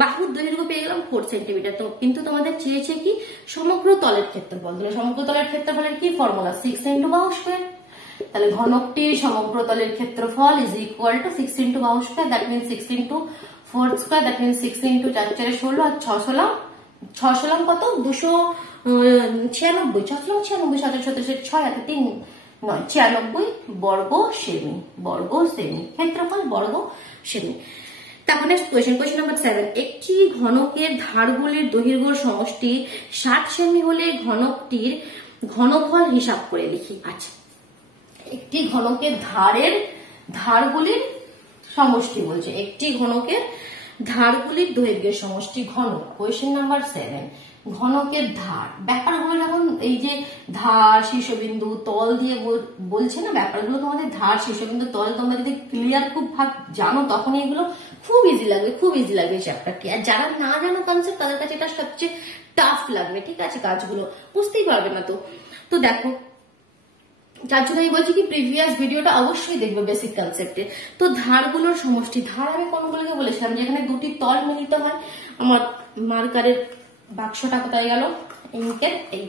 বাহুর দৈর্ঘ্য পেয়ে গেলাম 4 সেন্টিমিটার। তো কিন্তু তোমাদের চেয়েছে কি, সমগ্র তলের ক্ষেত্রফল। তাহলে সমগ্র তলের ক্ষেত্রফলের কি ফর্মুলা, 6 ইন্টু বাহু স্কোয়ার। তাহলে ঘনকটি সমগ্র তলের ক্ষেত্রফল ইজ ইকুয়াল টু 6 ইন্টু বাহু square, that means 6 into 4 square, that means 6 into 4 4 16 আর 6 16 কত, 296, 6 96, 7 17 6 আর 3 9 96 বর্গ সেমি, ক্ষেত্রফল বর্গ সেমি। তারপর নেক্সট কোয়েশ্চেন, কোয়েশ্চেন নাম্বার 7, একটি ঘনকের ধারগুলির দৈর্ঘ্য সমষ্টি 60 সেমি হলে ঘনকটির ঘনফল হিসাব করে লিখি। আচ্ছা, একটি ঘনকের ধারগুলির সমষ্টি বলছে, একটি ঘনকের ধারগুলির দৈর্ঘ্যের সমষ্টি ঘনক। কোয়েশ্চেন নাম্বার 7, ঘনকের ধার, ব্যাপারগুলো যখন এই যে ধার, শীর্ষবিন্দু, তল দিয়ে বলছে না, ব্যাপারগুলো তোমাদের ধার, শীর্ষবিন্দু, তল তোমরা যদি ক্লিয়ার খুব ভাগ জানো, তখন এগুলো খুব ইজি লাগবে চ্যাপ্টারটি। আর যারা না জানো কনসেপ্ট, তাদের কাছে এটা সবচেয়ে টাফ লাগবে, ঠিক আছে? কাজগুলো বুঝতেই পারবে না। তো দেখো যার জন্য আমি বলছি কি প্রিভিয়াস ভিডিওটা অবশ্যই দেখবে বেসিক কনসেপ্টে। তো ধারগুলোর সমষ্টি, ধার আমি কোনগুলোকে বলেছিলাম যেখানে দুটি তল মিলিত হয়। আমার মার্কারের বাক্সটা কোথায় গেল, ইঙ্কের, এই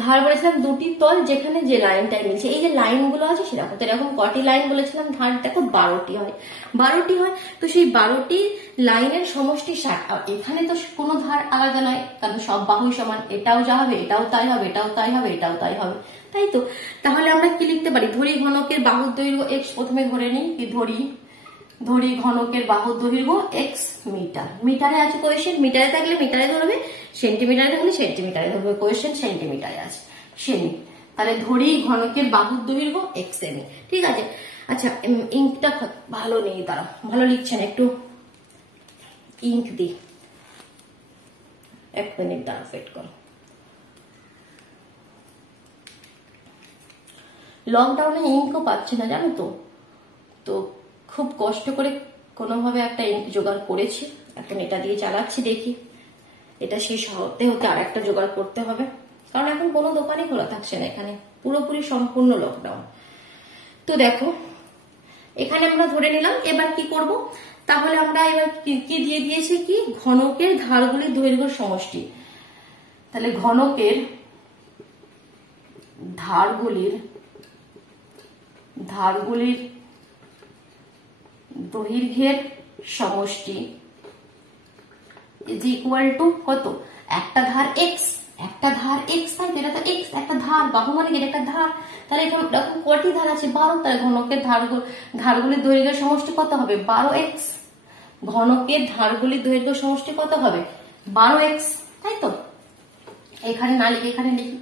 ধার বলেছিলাম দুটি তল যেখানে যে লাইনটাই মিলছে, এই যে লাইনগুলো আছে সেরকম। তো এরকম কটি লাইন বলেছিলাম, ধার দেখো 12টি হয়, 12টি হয়। তো সেই 12টি লাইনের সমষ্টি 60। আর এখানে তো কোনো ধার আলাদা নয়, কারণ সব বাহুই সমান, এটাও যা হবে এটাও তাই হবে, এটাও তাই হবে, এটাও তাই হবে, তাই তো। তাহলে আমরা কি লিখতে পারি, ধরি ঘনকের বাহুর দৈর্ঘ্য x, প্রথমে ধরে নিই কি ধরি ঘনকের বাহুর দৈর্ঘ্য x মিটার। মিটারে আছে কোয়েশ্চেন, মিটারে থাকলে মিটারে ধরবে, সেন্টিমিটারে থাকলে সেন্টিমিটারে ধরবে, কোয়েশ্চেন সেন্টিমিটারে আছে সেমি। তাহলে ধরি ঘনকের বাহুর দৈর্ঘ্য x সেমি, ঠিক আছে। আচ্ছা ইঙ্কটা ভালো নেই, তারা ভালো লিখছেন, একটু ইঙ্ক দি, এক মিনিট দাঁড়া, ওয়েট করো। লকডাউনে ইঙ্কও পাচ্ছি না জানো তো, তো খুব কষ্ট করে কোনোভাবে একটা ইঙ্ক জোগাড় করেছি, এখন এটা দিয়ে চালাচ্ছি, দেখি এটা শেষ হতে হতে আর একটা জোগাড় করতে হবে, কারণ এখন কোনো দোকানই খোলা থাকছে না, এখানে পুরোপুরি সম্পূর্ণ লকডাউন। তো দেখো এখানে আমরা ধরে নিলাম, এবার কি করব, তাহলে আমরা এবার কি দিয়ে দিয়েছি কি ঘনকের ধারগুলির দৈর্ঘ্য সমষ্টি। তাহলে ঘনকের ধারগুলির দৈর্ঘ্যের সমষ্টি ইজ ইকুয়াল টু কত, একটা ধার x, একটা ধার x, তাই এটা তো x, একটা ধার, বাহু মানে কি একটা ধার। তাহলে এখন দেখো কটি ধার আছে, 12। তাহলে ঘনকের ধারগুলির দৈর্ঘ্যের সমষ্টি কত হবে, 12x। ঘনকের ধারগুলির দৈর্ঘ্য সমষ্টি কত হবে, 12x, তাই তো। এখানে না লিখে এখানে লিখি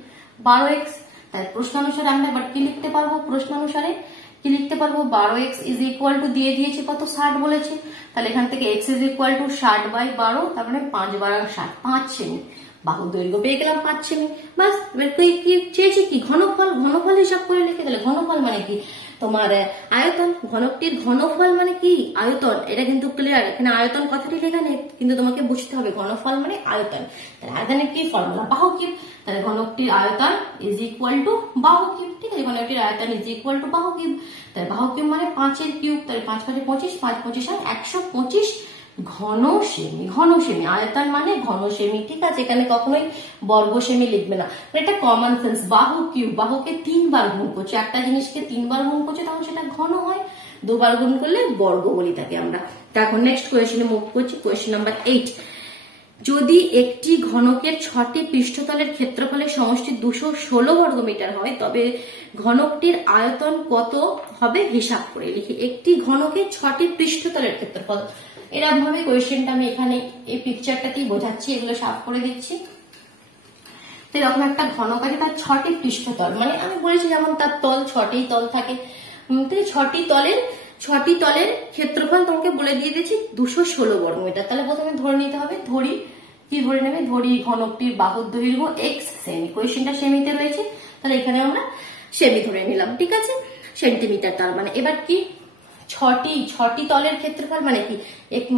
12x। তাই প্রশ্নানুসারে আমরা এবার কি লিখতে পারবো, প্রশ্নানুসারে কি লিখতে পারবো, 12x ইজ ইকুয়াল টু দিয়ে দিয়েছি কত, 60 বলেছে। তাহলে এখান থেকে x ইজ ইকুয়াল টু 60/12, তার মানে 5 × 60, 5 সেমি। বাহুর দৈর্ঘ্য পেয়ে গেলাম 5 সেমি, বাস। এবার কি চেয়েছি কি, ঘনফল হিসাব করে লিখে। তাহলে ঘনফল মানে কি তোমার আয়তন, ঘনকটির ঘনফল মানে কি আয়তন, এটা কিন্তু ক্লিয়ার। এখানে আয়তন কথাটি লেখা নেই, কিন্তু তোমাকে বুঝতে হবে ঘনফল মানে আয়তন। তাহলে আয়তনের কি ফর্মুলা, বাহু কিউব। তাহলে ঘনকটির আয়তন ইজ ইকুয়াল টু বাহু কিউব, ঠিক আছে। ঘনকটির আয়তন ইজ ইকুয়াল টু বাহু কিউব। তাহলে বাহু কিউব মানে 5-এর কিউব, তাহলে 5 × 5 = 25, 5 × 25 = 125 ঘন সেমি। ঘন সেমি, আয়তন মানে ঘন সেমি, ঠিক আছে। এখানে কখনোই বর্গ সেমি লিখবে না, এটা কমন সেন্স। বাহু কিউব, বাহুকে 3 বার গুণ করছে, একটা জিনিসকে 3 বার গুণ করছে, তখন সেটা ঘন হয়। 2 বার গুণ করলে বর্গ বলি তাকে আমরা। এখন নেক্সট কোয়েশ্চেনে মুভ করছি, কোয়েশ্চেন নাম্বার 8। যদি একটি ঘনকের 6টি পৃষ্ঠতলের ক্ষেত্রফলের সমষ্টি 216 বর্গমিটার হয়, তবে ঘনকটির আয়তন কত হবে হিসাব করে লিখি। একটি ঘনকের 6টি পৃষ্ঠতলের ক্ষেত্রফল, এরকম ভাবে কোয়েশ্চেনটা আমি এখানে এই পিকচারটাতেই বোঝাচ্ছি, এগুলো সাফ করে দিচ্ছি। তো এরকম একটা ঘনক আছে, তার 6টি পৃষ্ঠতল, মানে আমি বলেছি যেমন তার তল 6টি তল থাকে, তো 6টি তলের ক্ষেত্রফল তোমাকে বলে দিয়ে দিয়েছি 216 বর্গমিটার। তাহলে প্রথমে ধরে নিতে হবে, কি ধরে নেবে, ধরি ঘনকটির বাহুর দৈর্ঘ্য x সেমি, কোয়েশ্চেনটা সেমিতে রয়েছে, তাহলে এখানে আমরা সেমি ধরে নিলাম, ঠিক আছে, সেন্টিমিটার। তার মানে এবার কি 6টি তলের ক্ষেত্রফল মানে কি,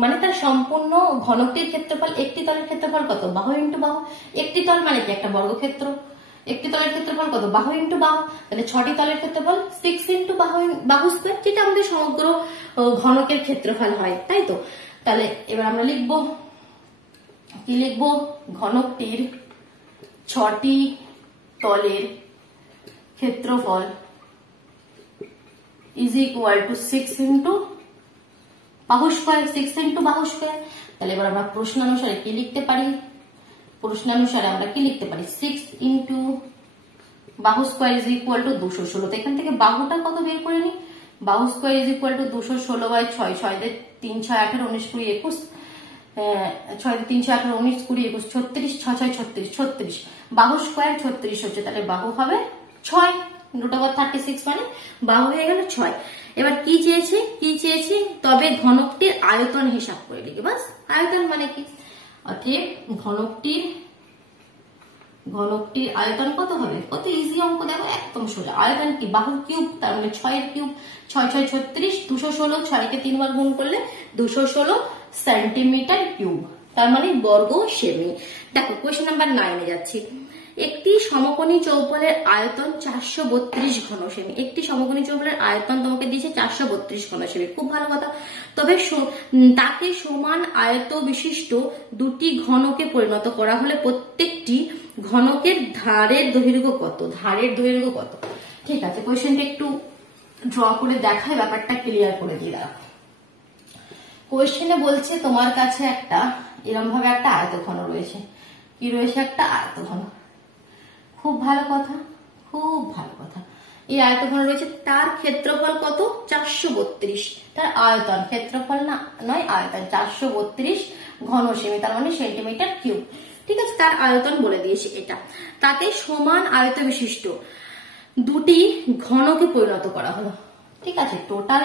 মানে তার সম্পূর্ণ ঘনকটির ক্ষেত্রফল। একটি তলের ক্ষেত্রফল কত, বাহু ইন্টু বাহু। একটি তল মানে কি একটা বর্গক্ষেত্র, একটি তলের ক্ষেত্রফল কত, বাহু ইন্টু বাহু। তাহলে 6টি তলের ক্ষেত্রফল 6 × বাহু স্কয়ার, যেটা আমাদের সমগ্র ঘনকের ক্ষেত্রফল হয়, তাই তো। তাহলে এবার আমরা লিখবো কি, লিখবো ঘনকটির 6টি তলের ক্ষেত্রফল ইজ ইকুয়াল টু 6 × বাহু স্কয়ার, 6 × বাহু স্কয়ার। তাহলে এবার আমরা প্রশ্নানুসারে কি লিখতে পারি, প্রশ্নানুসারে আমরা কি লিখতে পারি, 6 × বাহু স্কয়ার ইজ ইকুয়াল টু 216। তো এখান থেকে বাহুটা কত বের করে নি, বাহু স্কয়ার ইজ ইকুয়াল টু 216/6, 6 × 3 = 18, 19 × 20 = 21, 6 × 3 = 18, 19 × 20 = 21, 36, 6 × 6 = 36, বাহু স্কয়ার 36 হচ্ছে, তাহলে বাহু হবে 6, √36 মানে বাহু হয়ে গেল 6। এবার কি চেয়েছি, তবে ঘনকটির আয়তন হিসাব করে লিখি, বাস। আয়তন মানে কি, অতএব ঘনকটির আয়তন কত হবে, কত ইজি অঙ্ক, দেখো একদম সোজা। আয়তন কি, বাহুর কিউব, তার মানে 6-এর কিউব, 6 × 6 = 36, 216, 6 কে 3 বার গুণ করলে 216 সেন্টিমিটার কিউব, তার মানে বর্গ সেমি। দেখো কোয়েশ্চেন নাম্বার 9 যাচ্ছি। একটি সমকোণী চৌপলের আয়তন 432 ঘন সেমি। একটি সমকোণী চৌপলের আয়তন তোমাকে দিয়েছে 432 ঘন সেমি, খুব ভালো কথা। তবে তাকে সমান আয়ত বিশিষ্ট দুটি ঘনকে পরিণত করা হলে প্রত্যেকটি ঘনকের ধারের দৈর্ঘ্য কত? ধারের দৈর্ঘ্য কত? ঠিক আছে, কোয়েশ্চেনটা একটু ড্র করে দেখায়, ব্যাপারটা ক্লিয়ার করে দিয়ে দাও। কোয়েশ্চেনে বলছে তোমার কাছে একটা এরকম ভাবে একটা আয়তঘন রয়েছে। কি রয়েছে? একটা আয়তঘন। খুব ভালো কথা, খুব ভালো কথা। এই আয়তঘন রয়েছে, তার ক্ষেত্রফল কত? 432। তার আয়তন, ক্ষেত্রফল না নয় আয়তন, 432 ঘন সেমি, তার মানে সেন্টিমিটার কিউব। ঠিক আছে, তার আয়তন বলে দিয়েছে এটা। তাতে সমান আয়ত বিশিষ্ট দুটি ঘনকে পরিণত করা হলো। ঠিক আছে, টোটাল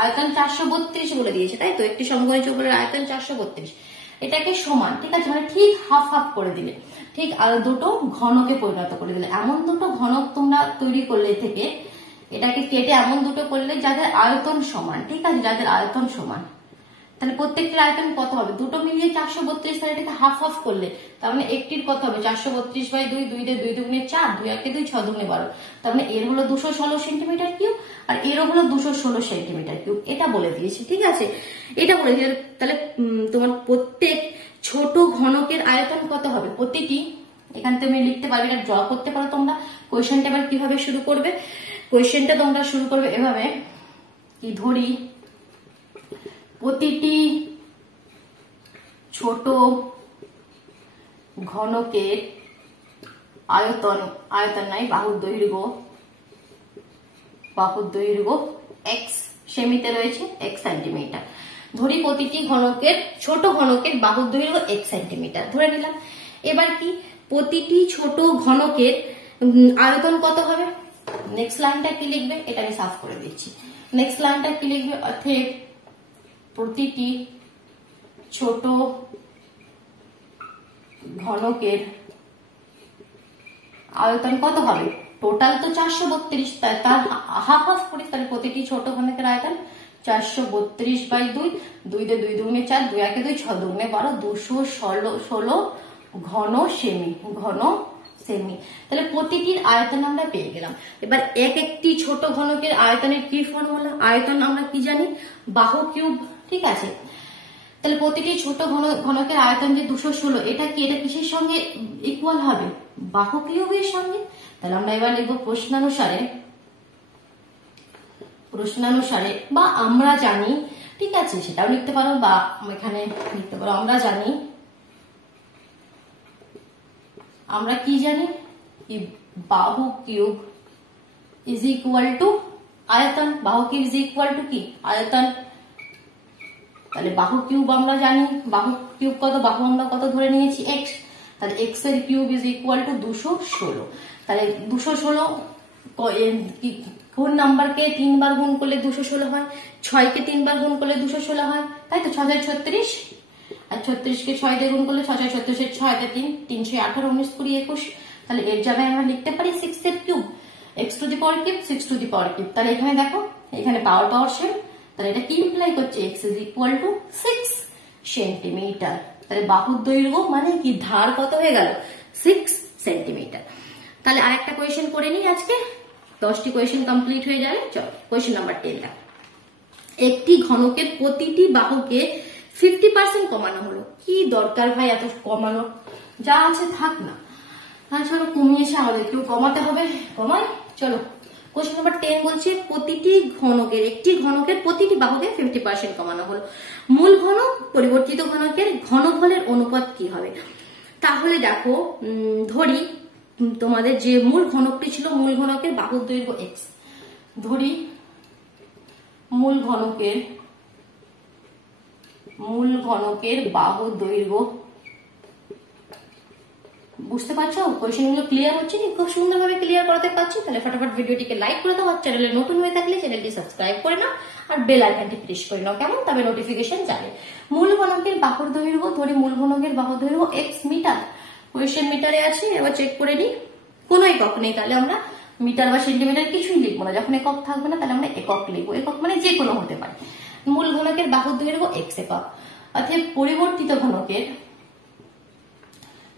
আয়তন 432 বলে দিয়েছে, তাই তো? একটি সমকোণী চৌপলের আয়তন 432, এটাকে সমান, ঠিক আছে, মানে ঠিক হাফ হাফ করে দিলে, ঠিক দুটো ঘনকে পরিণত করে দিলে। এমন দুটো ঘনক তোমরা তৈরি করলে থেকে এটাকে কেটে এমন দুটো করলে যাদের আয়তন সমান, ঠিক আছে, যাদের আয়তন সমান, তাহলে প্রত্যেকটির আয়তন কত হবে? দুটো মিলিয়ে 432, তাহলে এটাকে হাফ হাফ করলে তার মানে একটির কত হবে? 432/2, 2 দিয়ে 2 দুগুণে 4, 2 একে 2, 6 দুগুণে 12। তার মানে এর হলো 216 সেন্টিমিটার কিউব আর এরও হলো 216 সেন্টিমিটার কিউব। এটা বলে দিয়েছি, ঠিক আছে, এটা বলে দিয়েছে। তাহলে তোমার প্রত্যেক ছোট ঘনকের আয়তন কত হবে? প্রতিটি, এখান থেকে আমি লিখতে পারবে, এটা ড্র করতে পারো তোমরা। কোয়েশ্চেনটা এবার কিভাবে শুরু করবে? কোয়েশ্চেনটা তোমরা শুরু করবে এভাবে, কি ধরি প্রতিটি ছোট ঘনকের আয়তন, আয়তন নাই, বাহুর দৈর্ঘ্য x সেমিতে রয়েছে, x সেন্টিমিটার। ধরি প্রতিটি ঘনকের, ছোট ঘনকের বাহুর দৈর্ঘ্য x সেন্টিমিটার ধরে নিলাম। এবার কি প্রতিটি ছোট ঘনকের আয়তন কত হবে? নেক্সট লাইনটা কি লিখবে? এটা আমি সাফ করে দিচ্ছি। নেক্সট লাইনটা কি লিখবে? অর্থাৎ প্রতিটি ছোট ঘনকের আয়তন কত হবে? টোটাল তো 432, তার হাফ হাফ করি, তাহলে প্রতিটি ছোট ঘনকের আয়তন 432/2, 2 দিয়ে 2 দুগুণে 4, 2 একে 2, 6 দুগুণে 12, 216 ঘন সেমি, ঘন সেমি। তাহলে প্রতিটির আয়তন আমরা পেয়ে গেলাম। এবার একটি ছোট ঘনকের আয়তনের কি ফর্মুলা? আয়তন আমরা কি জানি? বাহু কিউব, ঠিক আছে। তাহলে প্রতিটি ছোট ঘনকের আয়তন যে 216, এটা কি, এটা কিসের সঙ্গে ইকুয়াল হবে? বাহু কিউবের সঙ্গে। তাহলে আমরা এবার লিখবো প্রশ্নানুসারে বা আমরা জানি, ঠিক আছে, সেটাও লিখতে পারো বা এখানে লিখতে পারো আমরা জানি, আমরা কি জানি? কি বাহু কিউব ইজ ইকুয়াল টু আয়তন। বাহু কিউব ইজ ইকুয়াল টু কি? আয়তন। তাহলে বাহু কিউব আমরা জানি, বাহু কিউব কত? বাহু আমরা কত ধরে নিয়েছি? x। তাহলে x এর কিউব ইজ ইকুয়াল টু 216। তাহলে 216 কোন নাম্বারকে 3 বার গুণ করলে 216 হয়? 6 কে 3 বার গুণ করলে 216 হয়, তাই তো? 6 × 36, আর 36 কে 6 দিয়ে গুণ করলে 6 × 36 এর 6 কে 3, 3 × 18, 19, 20, 21। তাহলে এর জায়গায় আমরা লিখতে পারি 6 এর cube, x to the power cube, 6 to the power cube. তাহলে এখানে দেখো, এখানে পাওয়ার সেম, তাহলে এটা কি ইমপ্লাই করছে? x is equal to 6 centimetre. তাহলে বাহুর দৈর্ঘ্য মানে কি, ধার কত হয়ে গেল? 6 সেন্টিমিটার। তাহলে আরেকটা কোয়েশ্চেন করে নিই আজকে, 10টি কোয়েশ্চেন কমপ্লিট হয়ে যাবে। চলো কোয়েশ্চেন নাম্বার 10। একটি ঘনকের প্রতিটি বাহুকে 50% কমানো হলো। কি দরকার ভাই এত কমানো? যা আছে থাক না, তাহলে চলো কমিয়েছে, আমাদের একটু কমাতে হবে, কমাই। চলো কোয়েশ্চেন নাম্বার 10 বলছে প্রতিটি ঘনকের, একটি ঘনকের প্রতিটি বাহুকে 50% কমানো হলো। মূল ঘনক পরিবর্তিত ঘনকের ঘনফলের অনুপাত কি হবে? তাহলে দেখো, ধরি তোমাদের যে মূল ঘনকটি ছিল, মূল ঘনকের বাহুর দৈর্ঘ্য x। ধরি মূল ঘনকের বাহুর দৈর্ঘ্য, বুঝতে পারছো? কোয়েশ্চেন গুলো ক্লিয়ার হচ্ছে? খুব সুন্দরভাবে ক্লিয়ার করাতে পারছি। তাহলে ফটাফট ভিডিওটিকে লাইক করে দাও, আর চ্যানেলে নতুন হয়ে থাকলে চ্যানেলটি সাবস্ক্রাইব করে নাও আর বেল আইকনটি প্রেস করে নাও, কেমন? তবে নোটিফিকেশন যাবে। মূল ঘনকের বাহুর দৈর্ঘ্য, ধরি মূল ঘনকের বাহুর দৈর্ঘ্য x মিটার। কোয়েশ্চেন মিটারে আছে, এবার চেক করে নিই। কোনো একক নেই, তাহলে আমরা মিটার বা সেন্টিমিটার কিছুই লিখবো না। যখন একক থাকবে না তাহলে আমরা একক লিখবো। একক মানে যে কোনো হতে পারে। মূল ঘনকের বাহুর দৈর্ঘ্য x একক। অর্থাৎ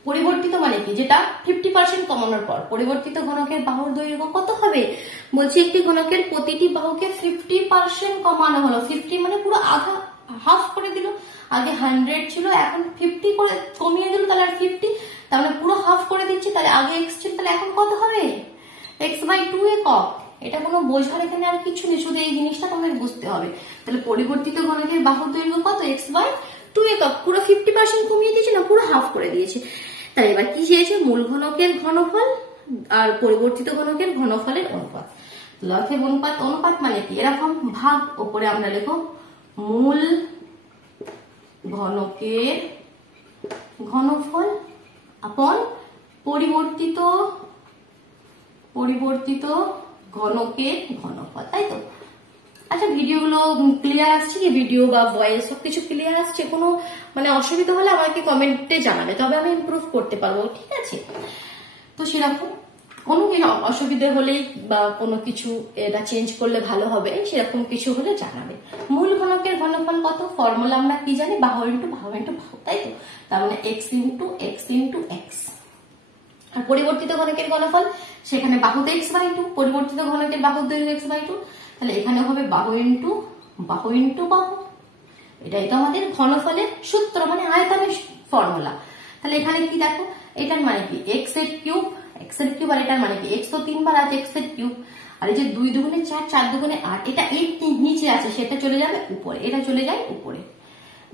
পরিবর্তিত মানে কি, যেটা 50% কমানোর পর পরিবর্তিত ঘনকের বাহুর দৈর্ঘ্য কত হবে? বলছি একটি ঘনকের প্রতিটি বাহুকে 50% কমানো হলো। 50 মানে পুরো আধা, হাফ করে দিল। আগে 100 ছিল, এখন 50 করে কমিয়ে দিল, তাহলে আর 50, তার মানে পুরো হাফ করে দিচ্ছি। তাহলে আগে x ছিল, তাহলে এখন কত হবে? x/2 একক। এটা কোনো বোঝার এখানে আর কিছু নেই, শুধু এই জিনিসটা তোমাদের বুঝতে হবে। তাহলে পরিবর্তিত ঘনকের বাহুর দৈর্ঘ্য কত? x/2 একক। পুরো 50% কমিয়ে দিয়েছে না, পুরো হাফ করে দিয়েছে। তাহলে এবার কি চেয়েছে? মূল ঘনকের ঘনফল আর পরিবর্তিত ঘনকের ঘনফলের অনুপাত। লক্ষে অনুপাত মানে কি? এরকম ভাগ, ওপরে আমরা লিখো মূল ঘনকের ঘনফল আপন পরিবর্তিত ঘনকের ঘনফল, তাই তো? আচ্ছা, ভিডিওগুলো ক্লিয়ার আসছে কি? ভিডিও বা ভয়েস সবকিছু ক্লিয়ার আসছে? কোনো মানে অসুবিধা হলে আমাকে কমেন্টে জানাবে, তবে আমি ইমপ্রুভ করতে পারবো, ঠিক আছে? তো সেরকম কোনো অসুবিধা হলেই বা কোনো কিছু এটা চেঞ্জ করলে ভালো হবে, সেরকম কিছু হলে জানাবে। মূল ঘনকের ঘনফল কত? ফর্মুলা আমরা কি জানি? বাহু ইন্টু বাহু, তাই তো? তার মানে x ইন্টু x। আর পরিবর্তিত ঘনকের ঘনফল, সেখানে বাহুতে x/2, পরিবর্তিত ঘনকের বাহুর দৈর্ঘ্য x/2, তাহলে এখানে হবে বাহু ইন্টু বাহু। এটাই তো আমাদের ঘনফলের সূত্র, মানে আয়তনের ফর্মুলা। তাহলে এখানে কি দেখো, এটার মানে কি? x এর কিউব, আর এটার মানে কি? x তো 3 বার আছে, x এর কিউব। আর এই যে 2 দুগুণে 4, 4 দুগুণে 8, এটা এই নিচে আছে, সেটা চলে যাবে উপরে, এটা চলে যায় উপরে।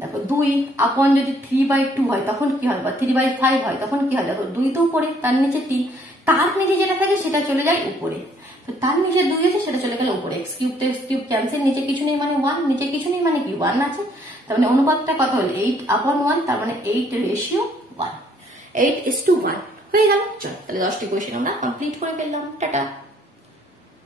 দেখো 2 আপন যদি 3/2 হয় তখন কি হয়, বা 3/5 হয় তখন কি হয়? দেখো 2 তো উপরে, তার নিচে 3, তার নিচে যেটা থাকে সেটা চলে যায় উপরে। তো তার নিচে 2 আছে, সেটা চলে গেল উপরে। x কিউব তো x কিউব ক্যান্সেল, নিচে কিছু নেই মানে 1, নিচে কিছু নেই মানে কি 1 আছে। তার মানে অনুপাতটা কত হলো? 8/1, তার মানে 8:1, 8:1 হয়ে গেল। চলো তাহলে 10টি কোয়েশ্চেন আমরা কমপ্লিট করে ফেললাম। টাটা।